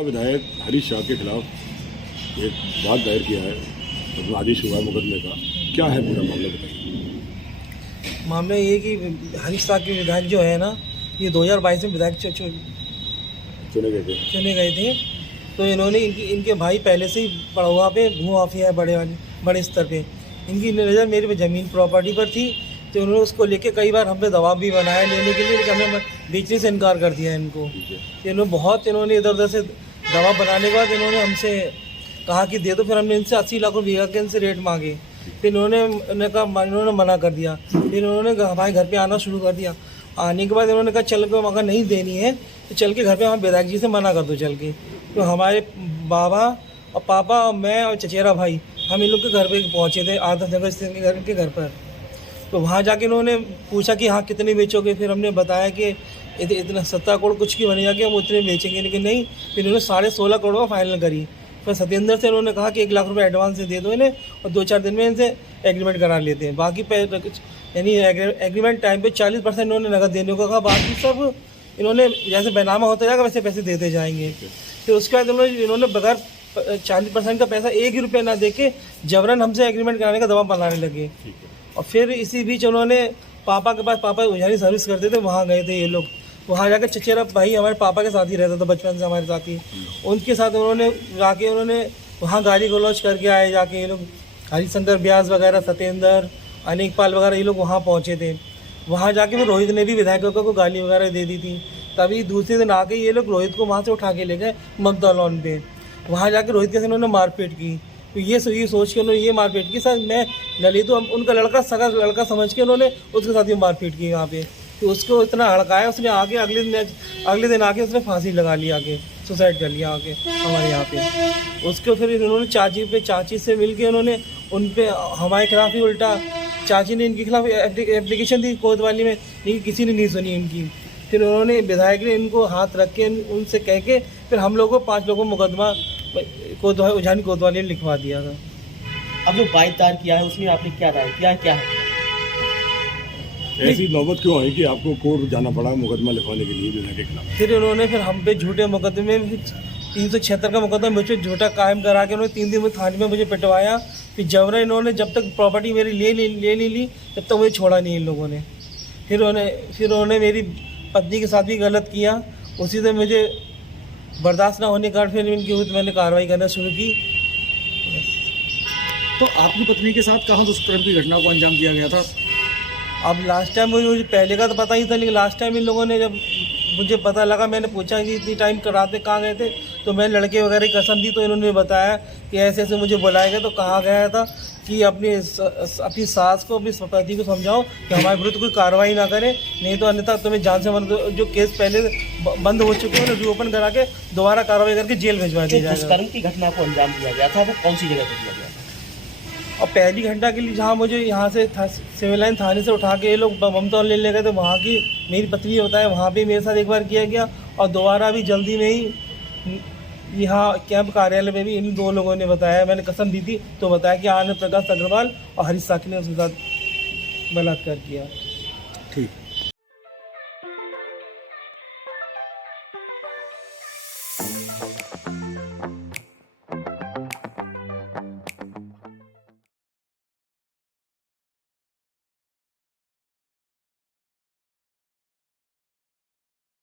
भाजपा विधायक हरीश शाह के खिलाफ एक बात दायर किया है, तो आदेश हुआ है मुकदमे का, क्या है पूरा मामला बताइए। मामला ये कि हरीश शाह के विधायक जो है ना, ये 2022 में विधायक चुने गए थे। तो इन्होंने इनके भाई पहले से ही पड़ोआ पे भू माफिया है बड़े स्तर पे। इनकी नज़र मेरे पे ज़मीन प्रॉपर्टी पर थी, तो उन्होंने उसको लेके कई बार हम पे दबाव भी बनाया लेने के लिए, लेकिन हमने बेचने से इनकार कर दिया इनको। इन्होंने इधर उधर से दबाव बनाने के बाद इन्होंने हमसे कहा कि दे दो, फिर हमने इनसे 80 लाख रुपये के इनसे रेट मांगे। फिर इन्होंने मना कर दिया। फिर उन्होंने हमारे घर पे आना शुरू कर दिया। आने के बाद इन्होंने कहा चल के अगर नहीं देनी है तो चल के घर पे हम विधायक जी से मना कर दो चल के। तो हमारे बाबा और पापा और मैं और चचेरा भाई हम इन लोग के घर पे पहुँचे थे, आदर्श नगर स्थित के घर पर। तो वहाँ जाके इन्होंने पूछा कि हाँ कितने बेचोगे। फिर हमने बताया कि इतना 17 करोड़ कुछ की बनेगा कि हम उतने बेचेंगे, लेकिन नहीं। फिर इन्होंने 16.5 करोड़ फाइनल करी। फिर सत्येंद्र से उन्होंने कहा कि 1 लाख रुपए एडवांस से दे दो इन्हें और 2-4 दिन में इनसे एग्रीमेंट करा लेते हैं। बाकी यानी एग्रीमेंट टाइम पे 40% इन्होंने नगद देने को कहा, बाकी सब इन्होंने जैसे बैनामा होता जाएगा वैसे पैसे देते जाएंगे। फिर उसके बाद इन्होंने बगैर 40% का पैसा 1 ही रुपया ना दे के जबरन हमसे एग्रीमेंट कराने का दबाव बनाने लगे। और फिर इसी बीच उन्होंने पापा के पास, पापा उजानी सर्विस करते थे, वहाँ गए थे ये लोग। वहाँ जाकर चचेरा भाई हमारे पापा के साथ ही रहता था बचपन से हमारे साथ ही, उनके साथ उन्होंने वहाँ गाली गलौज करके आए जाके ये लोग। हरिशंकर व्यास वगैरह, सत्येंद्र, अनेकपाल वगैरह ये लोग वहाँ पहुँचे थे। वहाँ जाके फिर रोहित ने भी विधायकों को गाली वगैरह दे दी थी। तभी दूसरे दिन आके ये लोग रोहित को वहाँ से उठा के ले गए ममता लॉन पे। वहाँ जाके रोहित के साथ उन्होंने मारपीट की। तो ये सोच के उन्होंने ये मारपीट की, सर मैं ललित तो उनका लड़का सगा लड़का समझ के उन्होंने उसके साथ ही मारपीट की वहाँ पे। तो उसको इतना हड़काया, उसने आके अगले दिन आके उसने फांसी लगा ली, आके सुसाइड कर लिया आके हमारे यहाँ पे। उसको फिर उन्होंने चाची से मिल के उन्होंने उन पर हमारे खिलाफ ही उल्टा, चाची ने इनके खिलाफ एप्लीकेशन दी कोतवाली में, लेकिन किसी ने नहीं सुनी इनकी। फिर उन्होंने विधायक ने इनको हाथ रख के उनसे कह के फिर हम लोगों को 5 लोगों को मुकदमा उजानी कोतवाली ने लिखवा दिया था। अब जो 22 दायर किया है उसमें आपने क्या दायर किया है, क्या है? ऐसी नौबत क्यों आई कि आपको कोर्ट जाना पड़ा मुकदमा लिखवाने के लिए विधायक के खिलाफ? फिर उन्होंने हम पे झूठे मुकदमे 376 का मुकदमा मुझे झूठा कायम करा के उन्होंने 3 दिन में थाने में मुझे पिटवाया। फिर जबरन इन्होंने जब तक प्रॉपर्टी मेरी ले ली तब तक मुझे छोड़ा नहीं इन लोगों ने। फिर उन्होंने मेरी पत्नी के साथ भी गलत किया। उसी से मुझे बर्दाश्त ना होने के कारण फिर इनके ऊपर मैंने कार्रवाई करना शुरू की। तो आपकी पत्नी के साथ कहाँ दुष्कर्म की घटना को अंजाम दिया गया था? अब लास्ट टाइम मुझे पहले का तो पता ही था, लेकिन लास्ट टाइम इन लोगों ने जब मुझे पता लगा, मैंने पूछा कि इतनी टाइम रात में कहाँ गए थे, तो मैं लड़के वगैरह की कसम दी। तो इन्होंने बताया कि ऐसे ऐसे मुझे बुलाया गया। तो कहाँ गया था कि अपनी सास को, अपनी पति को समझाओ कि हमारे विरुद्ध कोई कार्रवाई ना करे, नहीं तो अन्यथा तुम्हें जान से जो केस पहले बंद हो चुके हैं उन्हें रीओपन करा के दोबारा कार्रवाई करके जेल भिजवा दिया जाएगा। दुष्कर्म की घटना को अंजाम दिया गया था वो कौन सी जगह पर दिया गया था? और पहली घंटा के लिए जहाँ मुझे यहाँ से सिविल लाइन थाने से उठा के ये लोग ममता ले गए थे, वहाँ की मेरी पत्नी ने बताया वहाँ पे मेरे साथ एक बार किया गया। और दोबारा भी जल्दी में ही यहाँ कैंप कार्यालय में भी इन 2 लोगों ने बताया, मैंने कसम दी थी तो बताया कि आनंद प्रकाश अग्रवाल और हरीश साकी ने उसके साथ बलात्कार किया। ठीक।